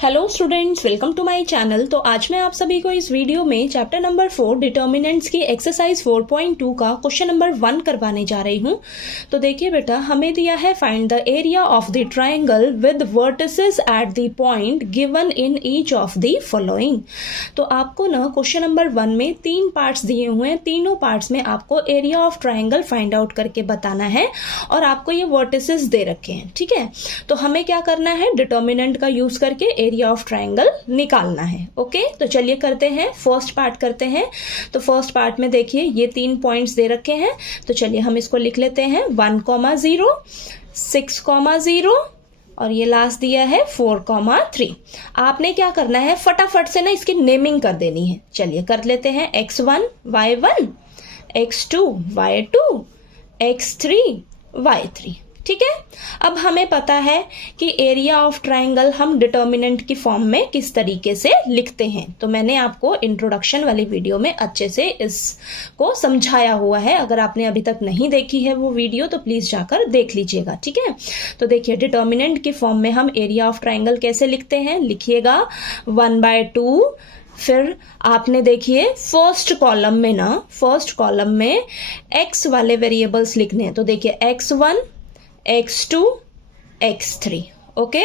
Hello students, welcome to my channel. तो आज मैं आप सभी को इस वीडियो में चैप्टर नंबर 4 डिटर्मिनेंट्स की एक्सरसाइज 4.2 का क्वेश्चन नंबर 1 करवाने जा रही हूँ। तो देखिए बेटा, हमें दिया है find the area of the triangle with vertices at the point given in each of the following. तो आपको ना क्वेश्चन नंबर 1 में 3 पार्ट्स दिए हुए हैं। तीनों पार्ट्स में आपको area of triangle find out करके बताना है और आपको ये वर्टिसेस दे रखे हैं। ठीक है, तो हमें क्या करना है, डिटर्मिनेंट का यूज करके एरिया ऑफ ट्राइंगल निकालना है। ओके, तो चलिए करते हैं, फर्स्ट पार्ट करते हैं। तो फर्स्ट पार्ट में देखिए ये 3 पॉइंट्स दे रखे हैं, तो चलिए हम इसको लिख लेते हैं 1,0, 6,0 और ये लास्ट दिया है 4,3। आपने क्या करना है, फटाफट से ना इसकी नेमिंग कर देनी है। चलिए कर लेते हैं, x1 y1, x2 y2, x3 y3। ठीक है, अब हमें पता है कि एरिया ऑफ ट्राइंगल हम डिटर्मिनेंट की फॉर्म में किस तरीके से लिखते हैं। तो मैंने आपको इंट्रोडक्शन वाली वीडियो में अच्छे से इसको समझाया हुआ है। अगर आपने अभी तक नहीं देखी है वो वीडियो तो प्लीज जाकर देख लीजिएगा। ठीक है, तो देखिए डिटर्मिनेंट की फॉर्म में हम एरिया ऑफ ट्राइंगल कैसे लिखते हैं, लिखिएगा 1/2। फिर आपने देखिए फर्स्ट कॉलम में x वाले वेरिएबल्स लिखने हैं। तो देखिए x1, x2, x3। ओके,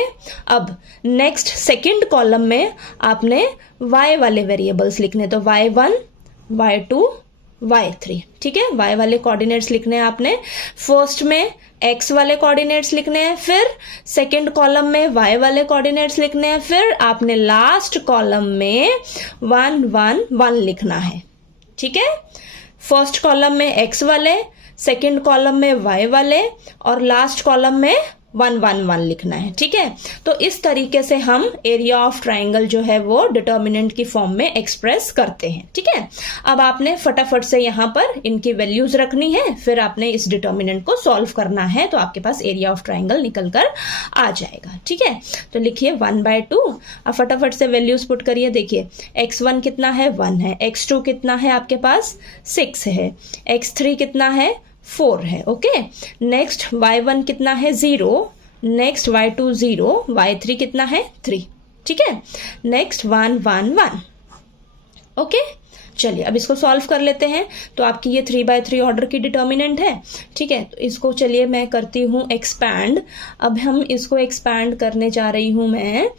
अब नेक्स्ट सेकंड कॉलम में आपने y वाले वेरिएबल्स लिखने, तो y1, y2, y3। ठीक है, y वाले कोऑर्डिनेट्स लिखने हैं आपने। फर्स्ट में x वाले कोऑर्डिनेट्स लिखने हैं, फिर सेकंड कॉलम में y वाले कोऑर्डिनेट्स लिखने हैं, फिर आपने लास्ट कॉलम में 1, 1, 1 लिखना है। ठीक है, फर्स्ट कॉलम में x वाले, सेकेंड कॉलम में y वाले और लास्ट कॉलम में 1, 1, 1 लिखना है। ठीक है, तो इस तरीके से हम एरिया ऑफ ट्राइंगल जो है वो डिटर्मिनेंट की फॉर्म में एक्सप्रेस करते हैं। ठीक है, अब आपने फटाफट से यहाँ पर इनकी वैल्यूज रखनी है, फिर आपने इस डिटर्मिनेंट को सॉल्व करना है, तो आपके पास एरिया ऑफ ट्राइंगल निकल कर आ जाएगा। ठीक है, तो लिखिए 1/2। अब फटाफट से वैल्यूज पुट करिए। देखिए x1 कितना है, 1 है, x2 कितना है आपके पास, 6 है, x3 कितना है, 4 है। ओके, नेक्स्ट y1 कितना है, 0, नेक्स्ट y2 0, y3 कितना है, 3। ठीक है, नेक्स्ट 1, 1, 1। ओके, चलिए अब इसको सॉल्व कर लेते हैं। तो आपकी ये 3/3 ऑर्डर की डिटर्मिनेंट है। ठीक है, तो इसको चलिए मैं करती हूँ एक्सपैंड। अब हम इसको एक्सपैंड करने जा रही हूँ मैं,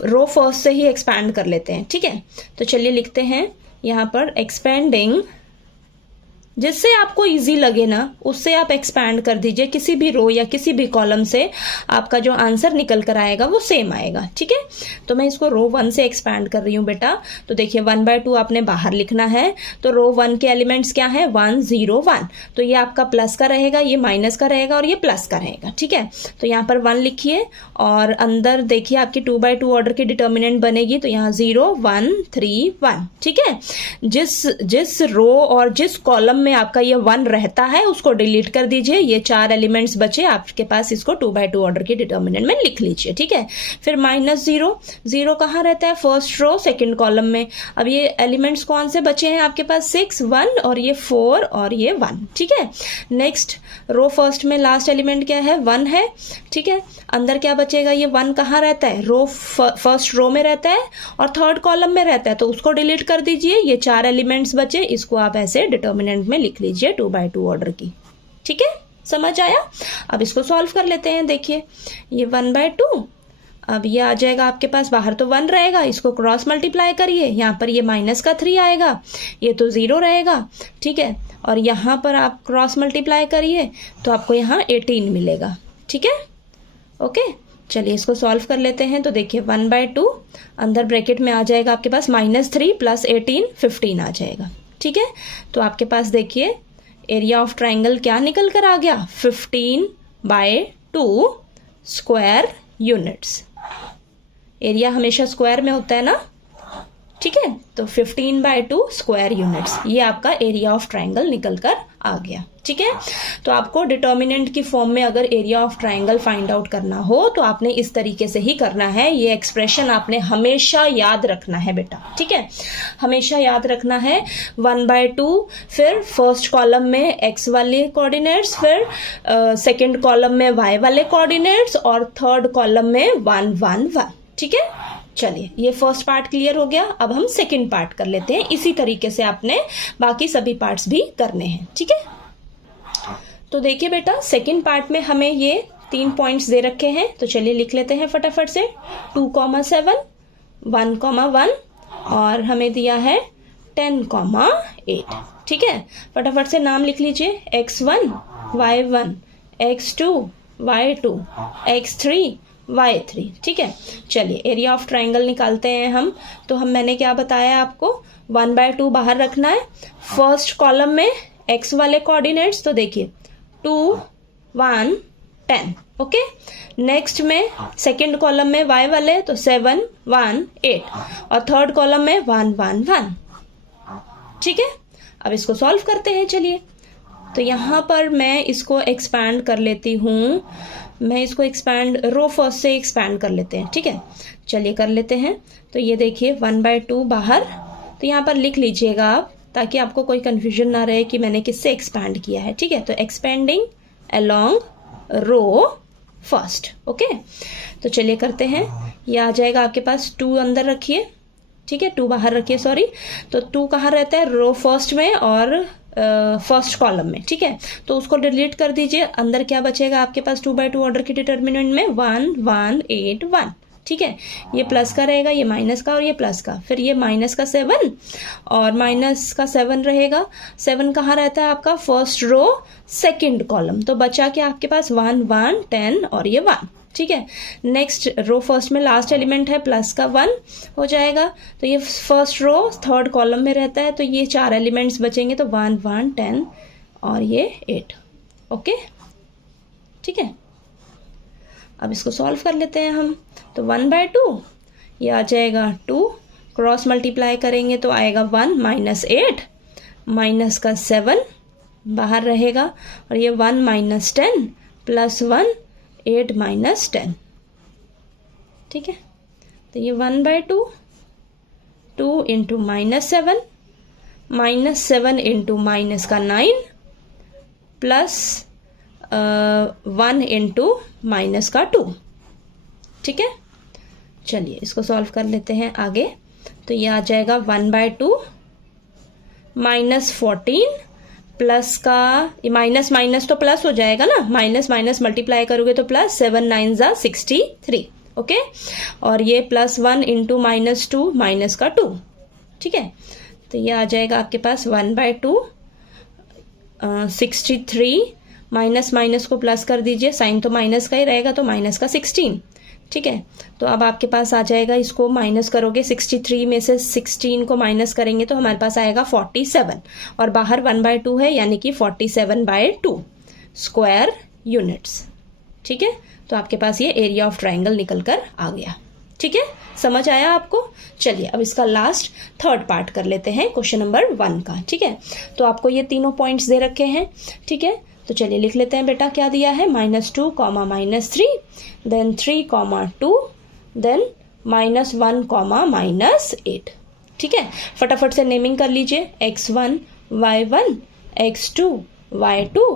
रो फर्स्ट से ही एक्सपैंड कर लेते हैं। ठीक है, तो चलिए लिखते हैं यहाँ पर एक्सपेंडिंग, जिससे आपको इजी लगे ना उससे आप एक्सपैंड कर दीजिए। किसी भी रो या किसी भी कॉलम से आपका जो आंसर निकल कर आएगा वो सेम आएगा। ठीक है, तो मैं इसको रो 1 से एक्सपैंड कर रही हूँ बेटा। तो देखिए 1/2 आपने बाहर लिखना है, तो रो 1 के एलिमेंट्स क्या है, 1, 0, 1। तो ये आपका प्लस का रहेगा, ये माइनस का रहेगा और ये प्लस का रहेगा। ठीक है, तो यहाँ पर 1 लिखिए और अंदर देखिए आपकी 2/2 ऑर्डर की डिटर्मिनेंट बनेगी। तो यहाँ 0, 1, 3, 1। ठीक है, जिस रो और जिस कॉलम में आपका ये 1 रहता है उसको डिलीट कर दीजिए। ये 4 एलिमेंट्स बचे आपके पास, इसको 2/2 ऑर्डर की डिटर्मिनेंट में लिख लीजिए। ठीक है, फिर -0, 0 कहाँ रहता है, फर्स्ट रो सेकंड कॉलम में। अब ये एलिमेंट्स कौन से बचे हैं आपके पास, 6, 1 और ये 4 और ये 1। ठीक है, नेक्स्ट रो फर्स्ट में लास्ट एलिमेंट क्या है, 1 है। ठीक है, अंदर क्या बचेगा, ये 1 कहाँ रहता है, रो फर्स्ट रो में रहता है और थर्ड कॉलम में रहता है, तो उसको डिलीट कर दीजिए। ये 4 एलिमेंट्स बचे, इसको आप ऐसे डिटर्मिनेंट में लिख लीजिए 2/2 ऑर्डर की। ठीक है, समझ आया। अब इसको सॉल्व कर लेते हैं। देखिए ये 1/2, अब ये आ जाएगा आपके पास, बाहर तो 1 रहेगा, इसको क्रॉस मल्टीप्लाई करिए, यहाँ पर ये -3 आएगा, ये तो 0 रहेगा। ठीक है, और यहाँ पर आप क्रॉस मल्टीप्लाई करिए तो आपको यहाँ 18 मिलेगा। ठीक है, ओके, चलिए इसको सॉल्व कर लेते हैं। तो देखिए 1/2 अंदर ब्रैकेट में आ जाएगा आपके पास -3 + 18, 15 आ जाएगा। ठीक है, तो आपके पास देखिए एरिया ऑफ ट्राइंगल क्या निकल कर आ गया, 15/2 स्क्वायर यूनिट्स। एरिया हमेशा स्क्वायर में होता है ना, ठीक है। तो 15/2 स्क्वायर यूनिट्स, ये आपका एरिया ऑफ ट्राइंगल निकल कर आ गया। ठीक है। तो आपको डिटर्मिनेंट की फॉर्म में अगर area of triangle find out करना हो तो आपने इस तरीके से ही करना है। ये एक्सप्रेशन आपने हमेशा याद रखना है बेटा। ठीक है, हमेशा याद रखना है। 1/2, फिर फर्स्ट कॉलम में x वाले कोऑर्डिनेट्स, फिर सेकंड कॉलम में y वाले कोऑर्डिनेट्स और थर्ड कॉलम में 1 1 1। ठीक है, चलिए ये फर्स्ट पार्ट क्लियर हो गया। अब हम सेकंड पार्ट कर लेते हैं। इसी तरीके से आपने बाकी सभी पार्ट्स भी करने हैं। ठीक है, तो देखिए बेटा सेकंड पार्ट में हमें ये 3 पॉइंट्स दे रखे हैं, तो चलिए लिख लेते हैं फटाफट से। 2,7, 1,1 और हमें दिया है 10,8। ठीक है, फटाफट से नाम लिख लीजिए। x1 y1, x2 y2, x3 y3। ठीक है, चलिए एरिया ऑफ ट्राइंगल निकालते हैं हम। तो मैंने क्या बताया आपको, 1/2 बाहर रखना है। फर्स्ट कॉलम में x वाले कोऑर्डिनेट्स, तो देखिए 2 1 10। ओके, नेक्स्ट में सेकंड कॉलम में y वाले, तो 7 1 8 और थर्ड कॉलम में 1 1 1। ठीक है, अब इसको सॉल्व करते हैं। चलिए, तो यहां पर मैं इसको एक्सपैंड कर लेती हूं। मैं इसको एक्सपैंड रो फर्स्ट से एक्सपैंड कर लेते हैं। ठीक है, चलिए कर लेते हैं। तो ये देखिए 1/2 बाहर, तो यहाँ पर लिख लीजिएगा आप, ताकि आपको कोई कंफ्यूजन ना रहे कि मैंने किससे एक्सपैंड किया है। ठीक है, तो expanding along row first. Okay, तो चलिए करते हैं। ये आ जाएगा आपके पास 2 अंदर रखिए। ठीक है, 2 बाहर रखिए, सॉरी। तो 2 कहाँ रहता है, रो फर्स्ट में और फर्स्ट कॉलम में। ठीक है, तो उसको डिलीट कर दीजिए। अंदर क्या बचेगा आपके पास 2/2 ऑर्डर की डिटर्मिनेंट में 1 1 8 1। ठीक है, ये प्लस का रहेगा, ये माइनस का और ये प्लस का, फिर ये माइनस का 7 और माइनस का 7 रहेगा। 7 कहाँ रहता है आपका, फर्स्ट रो सेकंड कॉलम। तो बचा क्या आपके पास 1 1 10 और ये 1। ठीक है, नेक्स्ट रो फर्स्ट में लास्ट एलिमेंट है, प्लस का 1 हो जाएगा। तो ये फर्स्ट रो थर्ड कॉलम में रहता है, तो ये 4 एलिमेंट्स बचेंगे, तो 1 1 10 और ये 8। ओके, ठीक है, अब इसको सॉल्व कर लेते हैं हम। तो 1/2 ये आ जाएगा 2, क्रॉस मल्टीप्लाई करेंगे तो आएगा 1 -8 माइनस का 7 बाहर रहेगा, और ये 1 - 10 प्लस 1 8 - 10। ठीक है, तो ये 1/2 2 इंटू -7 -7 इंटू माइनस का 9 प्लस 1 इंटू माइनस का 2। ठीक है, चलिए इसको सॉल्व कर लेते हैं आगे। तो ये आ जाएगा 1/2 -14 प्लस का, माइनस माइनस तो प्लस हो जाएगा ना, माइनस माइनस मल्टीप्लाई करोगे तो प्लस, 7 9 63। ओके, और ये +1 इंटू -2 माइनस का 2। ठीक है, तो ये आ जाएगा आपके पास 1/2 63, माइनस माइनस को प्लस कर दीजिए, साइन तो माइनस का ही रहेगा, तो माइनस का 16। ठीक है, तो अब आपके पास आ जाएगा, इसको माइनस करोगे, 63 में से 16 को माइनस करेंगे तो हमारे पास आएगा 47, और बाहर 1/2 है, यानी कि 47/2 स्क्वायर यूनिट्स। ठीक है, तो आपके पास ये एरिया ऑफ ट्राइंगल निकल कर आ गया। ठीक है, समझ आया आपको। चलिए अब इसका लास्ट थर्ड पार्ट कर लेते हैं, क्वेश्चन नंबर 1 का। ठीक है, तो आपको ये तीनों पॉइंट्स दे रखे हैं। ठीक है, तो चलिए लिख लेते हैं बेटा, क्या दिया है, -2, -3, देन 3, 2, देन -1, -8। ठीक है, फटाफट से नेमिंग कर लीजिए, x1 y1, x2 y2,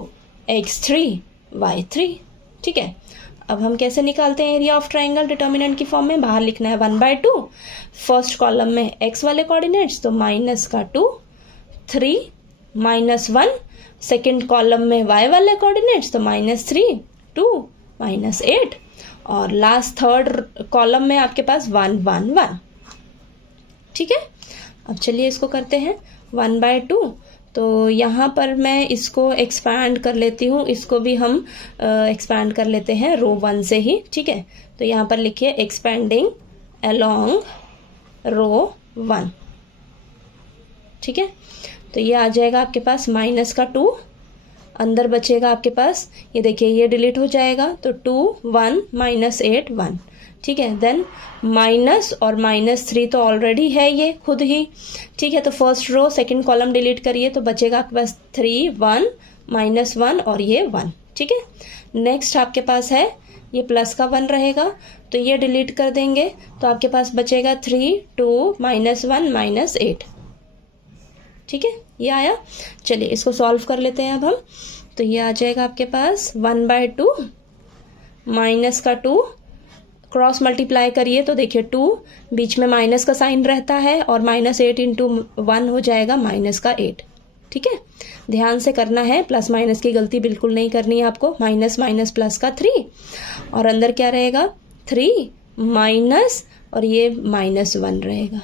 x3 y3। ठीक है, अब हम कैसे निकालते हैं एरिया ऑफ ट्राइंगल, डिटर्मिनेंट की फॉर्म में। बाहर लिखना है 1/2, फर्स्ट कॉलम में x वाले कोऑर्डिनेट्स, तो माइनस का 2 3 -1, सेकंड कॉलम में y वाले कोऑर्डिनेट्स, तो -3 2 -8, और लास्ट थर्ड कॉलम में आपके पास 1 1 1। ठीक है, अब चलिए इसको करते हैं 1/2। तो यहाँ पर मैं इसको एक्सपैंड कर लेती हूँ, इसको भी हम एक्सपैंड कर लेते हैं रो 1 से ही। ठीक है, तो यहाँ पर लिखिए एक्सपेंडिंग अलोंग रो 1। ठीक है, तो ये आ जाएगा आपके पास माइनस का 2, अंदर बचेगा आपके पास, ये देखिए ये डिलीट हो जाएगा, तो 2 1 -8 1, ठीक है। देन माइनस और -3 तो ऑलरेडी है ये खुद ही, ठीक है। तो first row second column delete करिए तो बचेगा आपके पास 3 1 -1 और ये 1, ठीक है। नेक्स्ट आपके पास है ये प्लस का 1 रहेगा तो ये डिलीट कर देंगे तो आपके पास बचेगा 3 2 -1 -8, ठीक है। ये आया। चलिए इसको सॉल्व कर लेते हैं अब हम। तो ये आ जाएगा आपके पास 1/2 माइनस का 2, क्रॉस मल्टीप्लाई करिए तो देखिए 2 बीच में माइनस का साइन रहता है और -8 × 1 हो जाएगा -8, ठीक है। ध्यान से करना है, प्लस माइनस की गलती बिल्कुल नहीं करनी है आपको। माइनस माइनस प्लस का 3 और अंदर क्या रहेगा 3 माइनस और ये -1 रहेगा,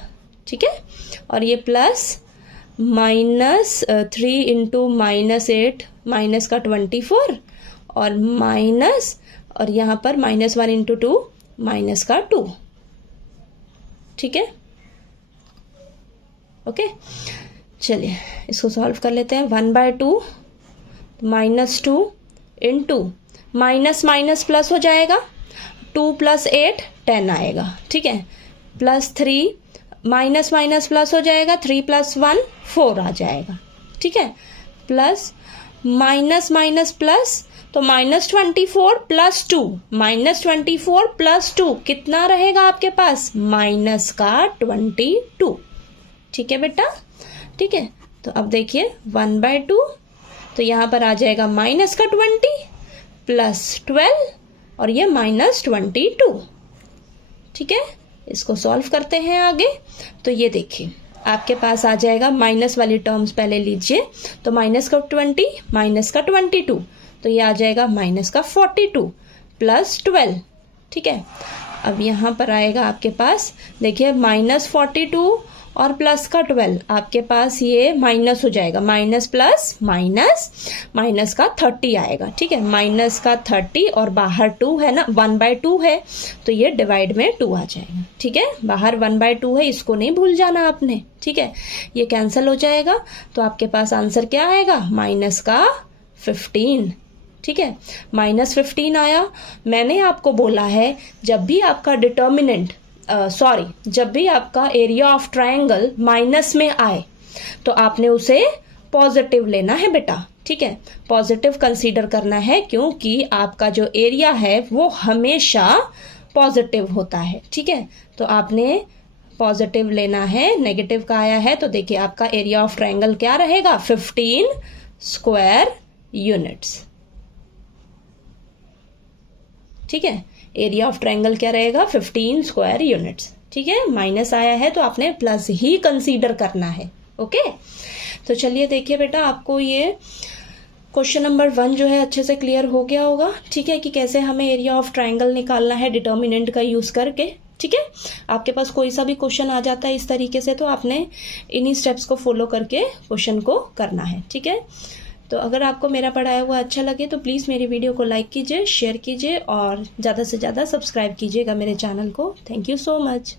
ठीक है। और ये प्लस -3 × -8 माइनस का 24 और माइनस और यहाँ पर -1 × 2 माइनस का 2, ठीक है। ओके चलिए इसको सॉल्व कर लेते हैं। 1/2 -2 इंटू माइनस माइनस प्लस हो जाएगा 2 + 8 10 आएगा, ठीक है। +3 माइनस माइनस प्लस हो जाएगा 3 + 1 4 आ जाएगा, ठीक है। प्लस माइनस माइनस प्लस तो -24 + 2 -24 + 2 कितना रहेगा आपके पास -22, ठीक है बेटा, ठीक है। तो अब देखिए 1/2 तो यहाँ पर आ जाएगा -20 + 12 और ये -22, ठीक है। इसको सॉल्व करते हैं आगे। तो ये देखिए आपके पास आ जाएगा माइनस वाली टर्म्स पहले लीजिए तो -20 -22 तो ये आ जाएगा -42 + 12, ठीक है। अब यहाँ पर आएगा आपके पास देखिए -42 और प्लस का 12 आपके पास ये माइनस हो जाएगा, माइनस प्लस माइनस का 30 आएगा, ठीक है। माइनस का 30 और बाहर 2 है ना, 1/2 है तो ये डिवाइड में 2 आ जाएगा, ठीक है। बाहर 1/2 है, इसको नहीं भूल जाना आपने, ठीक है। ये कैंसिल हो जाएगा तो आपके पास आंसर क्या आएगा -15, ठीक है। -15 आया। मैंने आपको बोला है जब भी आपका डिटर्मिनेंट जब भी आपका एरिया ऑफ ट्रायंगल माइनस में आए तो आपने उसे पॉजिटिव लेना है बेटा, ठीक है। पॉजिटिव कंसीडर करना है क्योंकि आपका जो एरिया है वो हमेशा पॉजिटिव होता है, ठीक है। तो आपने पॉजिटिव लेना है। नेगेटिव का आया है तो देखिए आपका एरिया ऑफ ट्रायंगल क्या रहेगा 15 स्क्वायर यूनिट्स, ठीक है। एरिया ऑफ ट्रायंगल क्या रहेगा 15 स्क्वायर यूनिट्स, ठीक है। माइनस आया है तो आपने प्लस ही कंसीडर करना है, ओके। तो चलिए देखिए बेटा आपको ये क्वेश्चन नंबर 1 जो है अच्छे से क्लियर हो गया होगा, ठीक है, कि कैसे हमें एरिया ऑफ ट्रायंगल निकालना है डिटर्मिनेंट का यूज करके, ठीक है। आपके पास कोई सा भी क्वेश्चन आ जाता है इस तरीके से तो आपने इन्हीं स्टेप्स को फॉलो करके क्वेश्चन को करना है, ठीक है। तो अगर आपको मेरा पढ़ाया हुआ अच्छा लगे तो प्लीज़ मेरी वीडियो को लाइक कीजिए, शेयर कीजिए और ज़्यादा से ज़्यादा सब्सक्राइब कीजिएगा मेरे चैनल को। Thank you so much.